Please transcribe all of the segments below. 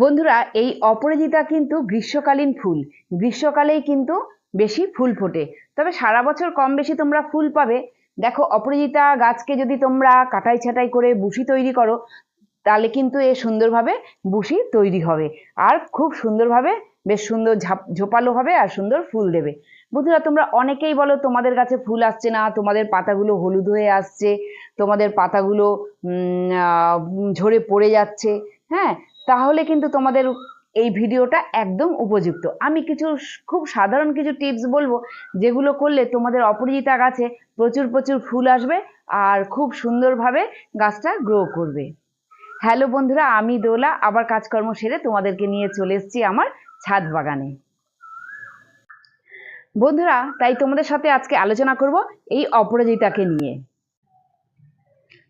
বন্ধুরা, এই অপরাজিতা কিন্তু গ্রীষ্মকালীন ফুল। গ্রীষ্মকালেই কিন্তু বেশি ফুল ফোটে। তবে সারা বছর কম বেশি তোমরা ফুল পাবে। দেখো, অপরাজিতা গাছকে যদি তোমরা কাটাই ছাটাই করে বুশি তৈরি করো, তাহলে কিন্তু এ সুন্দরভাবে বুশি তৈরি হবে। আর খুব সুন্দরভাবে বেশ সুন্দর ঝাপ, ঝোপালো হবে আর সুন্দর ফুল দেবে। বন্ধুরা, তোমরা অনেকেই বলো, তোমাদের গাছে ফুল আসছে না, তোমাদের পাতাগুলো হলুদ হয়ে আসছে, তোমাদের পাতাগুলো ঝরে পড়ে যাচ্ছে। হ্যাঁ তাহলে কিন্তু তোমাদের এই ভিডিওটা একদম উপযুক্ত। আমি কিছু খুব সাধারণ কিছু টিপস বলব, যেগুলো করলে তোমাদের অপরাজিতা গাছে প্রচুর প্রচুর ফুল আসবে আর খুব সুন্দরভাবে গাছটা গ্রো করবে। হ্যালো বন্ধুরা, আমি দোলা, আবার কাজকর্ম সেরে তোমাদেরকে নিয়ে চলে এসেছি আমার ছাদ বাগানে। বন্ধুরা, তাই তোমাদের সাথে আজকে আলোচনা করব এই অপরাজিতাকে নিয়ে।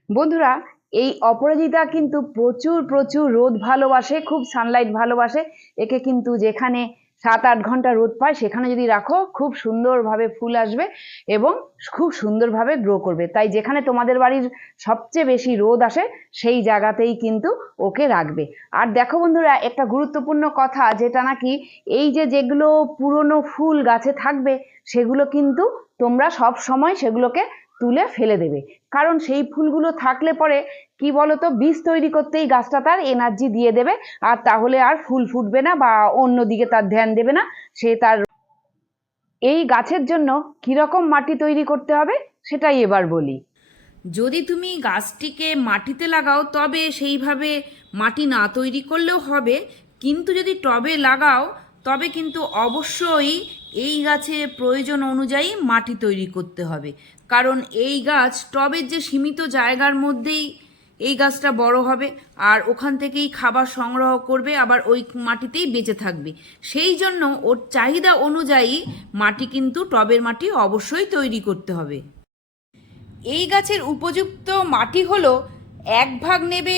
বন্ধুরা এই অপরাজিতা কিন্তু প্রচুর প্রচুর রোদ ভালোবাসে, খুব সানলাইট ভালোবাসে। একে কিন্তু যেখানে সাত আট ঘণ্টা রোদ পায়, সেখানে যদি রাখো, খুব সুন্দরভাবে ফুল আসবে এবং খুব সুন্দরভাবে গ্রো করবে। তাই যেখানে তোমাদের বাড়ির সবচেয়ে বেশি রোদ আসে, সেই জায়গাতেই কিন্তু ওকে রাখবে। আর দেখো বন্ধুরা, একটা গুরুত্বপূর্ণ কথা, যেটা নাকি এই যে যেগুলো পুরনো ফুল গাছে থাকবে, সেগুলো কিন্তু তোমরা সব সময় সেগুলোকে তুলে ফেলে দেবে। কারণ সেই ফুলগুলো থাকলে পরে কি বলতো, বীজ তৈরি করতেই গাছটা তার এনার্জি দিয়ে দেবে আর তাহলে আর ফুল ফুটবে না বা অন্যদিকে তার ধ্যান দেবে না। সে তার এই গাছের জন্য কীরকম মাটি তৈরি করতে হবে সেটাই এবার বলি। যদি তুমি গাছটিকে মাটিতে লাগাও, তবে সেইভাবে মাটি না তৈরি করলেও হবে। কিন্তু যদি টবে লাগাও, তবে কিন্তু অবশ্যই এই গাছে প্রয়োজন অনুযায়ী মাটি তৈরি করতে হবে। কারণ এই গাছ টবের যে সীমিত জায়গার মধ্যেই এই গাছটা বড় হবে, আর ওখান থেকেই খাবার সংগ্রহ করবে, আবার ওই মাটিতেই বেঁচে থাকবে। সেই জন্য ওর চাহিদা অনুযায়ী মাটি কিন্তু টবের মাটি অবশ্যই তৈরি করতে হবে। এই গাছের উপযুক্ত মাটি হলো, এক ভাগ নেবে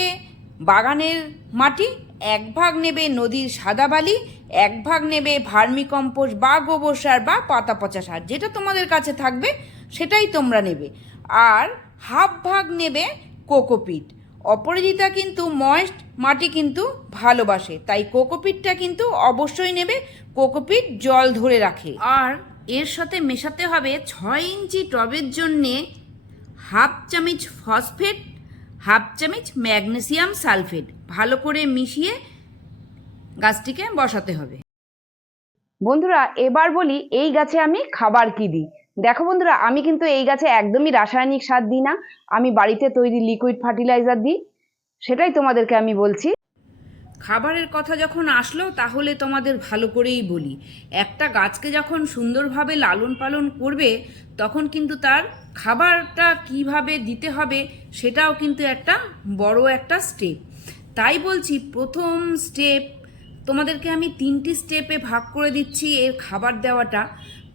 বাগানের মাটি এক ভাগ নেবে নদীর সাদা বালি, এক ভাগ নেবে ভার্মি কম্পোস্ট বা গোবর সার বা পাতা পচা সার, যেটা তোমাদের কাছে থাকবে সেটাই তোমরা নেবে। আর হাফ ভাগ নেবে কোকোপিট। অপরাজিতা কিন্তু ময়েস্ট, মাটি কিন্তু ভালোবাসে, তাই কোকোপিটটা কিন্তু অবশ্যই নেবে, কোকোপিট জল ধরে রাখে। আর এর সাথে মেশাতে হবে ছয় ইঞ্চি টবের জন্যে হাফ চামচ ফসফেট হাফ চামচ ম্যাগনেসিয়াম সালফেট। ভালো করে মিশিয়ে গাছটিকে বসাতে হবে। বন্ধুরা, এবার বলি এই গাছে আমি খাবার কি দিই? দেখো বন্ধুরা, আমি কিন্তু এই গাছে একদমই রাসায়নিক সার দিই না। আমি বাড়িতে তৈরি লিকুইড ফার্টিলাইজার দিই। সেটাই তোমাদেরকে আমি বলছি। খাবারের কথা যখন আসলো, তাহলে তোমাদের ভালো করেই বলি। একটা গাছকে যখন সুন্দরভাবে লালন পালন করবে, তখন কিন্তু তার খাবারটা কীভাবে দিতে হবে, সেটাও কিন্তু একটা বড় একটা স্টেপ তাই বলছি, প্রথম স্টেপ তোমাদেরকে আমি তিনটি স্টেপে ভাগ করে দিচ্ছি এর খাবার দেওয়াটা।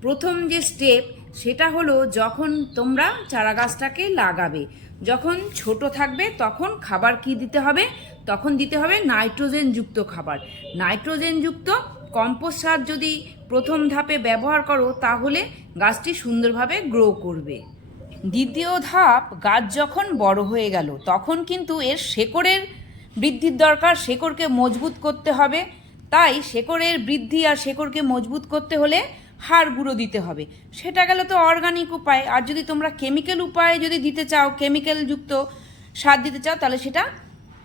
প্রথম যে স্টেপ সেটা হলো যখন তোমরা চারা গাছটাকে লাগাবে, যখন ছোট থাকবে, তখন খাবার কি দিতে হবে? তখন দিতে হবে নাইট্রোজেনযুক্ত খাবার। নাইট্রোজেনযুক্ত কম্পোস্ট সার যদি প্রথম ধাপে ব্যবহার করো, তাহলে গাছটি সুন্দরভাবে গ্রো করবে। দ্বিতীয় ধাপ, গাছ যখন বড় হয়ে গেল, তখন কিন্তু এর শেকড়ের বৃদ্ধির দরকার। শেকড়কে মজবুত করতে হবে। তাই শেকড়ের বৃদ্ধি আর শেকড়কে মজবুত করতে হলে হাড় গুঁড়ো দিতে হবে। সেটা গেল তো অর্গানিক উপায়। আর যদি তোমরা কেমিক্যাল উপায়ে যদি দিতে চাও কেমিক্যালযুক্ত সার দিতে চাও, তাহলে সেটা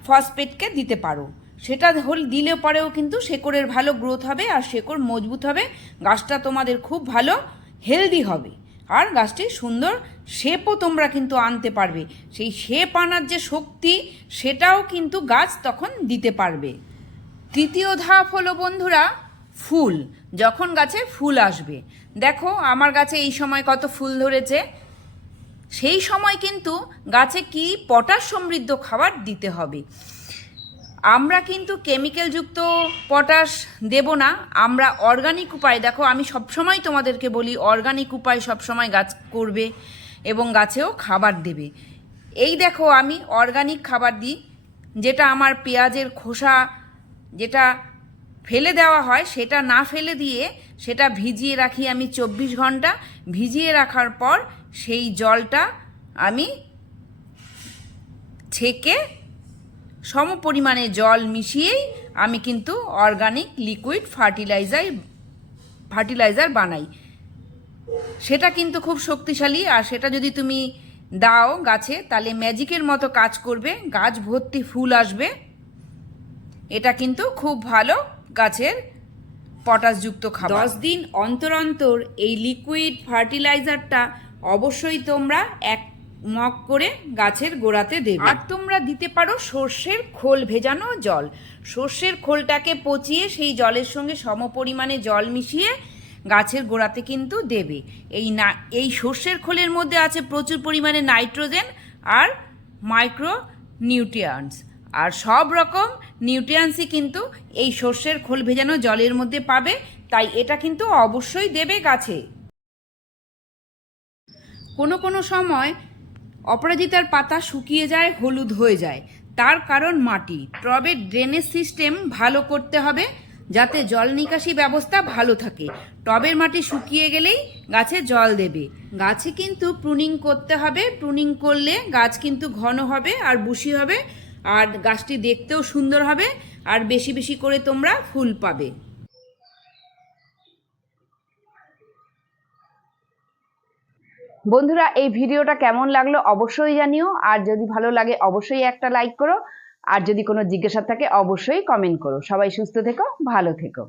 ফসফেটকে দিতে পারো। সেটা হল দিলে পরেও কিন্তু শেকড়ের ভালো গ্রোথ হবে আর শেকড় মজবুত হবে। গাছটা তোমাদের খুব ভালো হেলদি হবে। আর গাছটি সুন্দর শেপও তোমরা কিন্তু আনতে পারবে। সেই শেপ আনার যে শক্তি, সেটাও কিন্তু গাছ তখন দিতে পারবে। তৃতীয় ধাপ হলো বন্ধুরা, ফুল। যখন গাছে ফুল আসবে। দেখো, আমার গাছে এই সময় কত ফুল ধরেছে। সেই সময় কিন্তু গাছে কি পটাশ সমৃদ্ধ খাবার দিতে হবে। আমরা কিন্তু কেমিক্যালযুক্ত পটাশ দেব না, আমরা অর্গানিক উপায়। দেখো, আমি সবসময় তোমাদেরকে বলি অর্গানিক উপায় সবসময় গাছ করবে এবং গাছেও খাবার দেবে। এই দেখো, আমি অর্গানিক খাবার দিই, যেটা আমার পেঁয়াজের খোসা, যেটা ফেলে দেওয়া হয়, সেটা না ফেলে দিয়ে সেটা ভিজিয়ে রাখি আমি চব্বিশ ঘণ্টা। ভিজিয়ে রাখার পর সেই জলটা আমি ছেঁকে সম পরিমাণে জল মিশিয়েই আমি কিন্তু অর্গানিক লিকুইড ফার্টিলাইজার ফার্টিলাইজার বানাই। সেটা কিন্তু খুব শক্তিশালী আর সেটা যদি তুমি দাও গাছে, তাহলে ম্যাজিকের মতো কাজ করবে, গাছ ভর্তি ফুল আসবে। এটা কিন্তু খুব ভালো গাছের পটাশযুক্ত খাবার। দশ দিন অন্তর অন্তর এই লিকুইড ফার্টিলাইজারটা অবশ্যই তোমরা এক মগ করে গাছের গোড়াতে দেবে। আর তোমরা দিতে পারো সর্ষের খোল ভেজানো জল। সর্ষের খোলটাকে পচিয়ে সেই জলের সঙ্গে সম পরিমাণে জল মিশিয়ে গাছের গোড়াতে কিন্তু দেবে। এই না এই সর্ষের খোলের মধ্যে আছে প্রচুর পরিমাণে নাইট্রোজেন আর মাইক্রো নিউট্রিয়েন্টস আর সব রকম নিউট্রিয়েন্টসই কিন্তু এই সর্ষের খোল ভেজানো জলের মধ্যে পাবে, তাই এটা কিন্তু অবশ্যই দেবে গাছে। কোনো কোনো সময় অপরাজিতার পাতা শুকিয়ে যায়, হলুদ হয়ে যায়। তার কারণ মাটি। টবের ড্রেনেজ সিস্টেম ভালো করতে হবে, যাতে জল নিকাশি ব্যবস্থা ভালো থাকে। টবের মাটি শুকিয়ে গেলেই গাছে জল দেবে। গাছে কিন্তু প্রুনিং করতে হবে। প্রুনিং করলে গাছ কিন্তু ঘন হবে আর বুশি হবে। আর গাছটি দেখতেও সুন্দর হবে, আর বেশি বেশি করে তোমরা ফুল পাবে। বন্ধুরা, এই ভিডিওটা কেমন লাগল অবশ্যই জানিও, আর যদি ভালো লাগে অবশ্যই একটা লাইক করো, আর যদি কোনো জিজ্ঞাসা থাকে অবশ্যই কমেন্ট করো। সবাই সুস্থ থেকো, ভালো থেকো।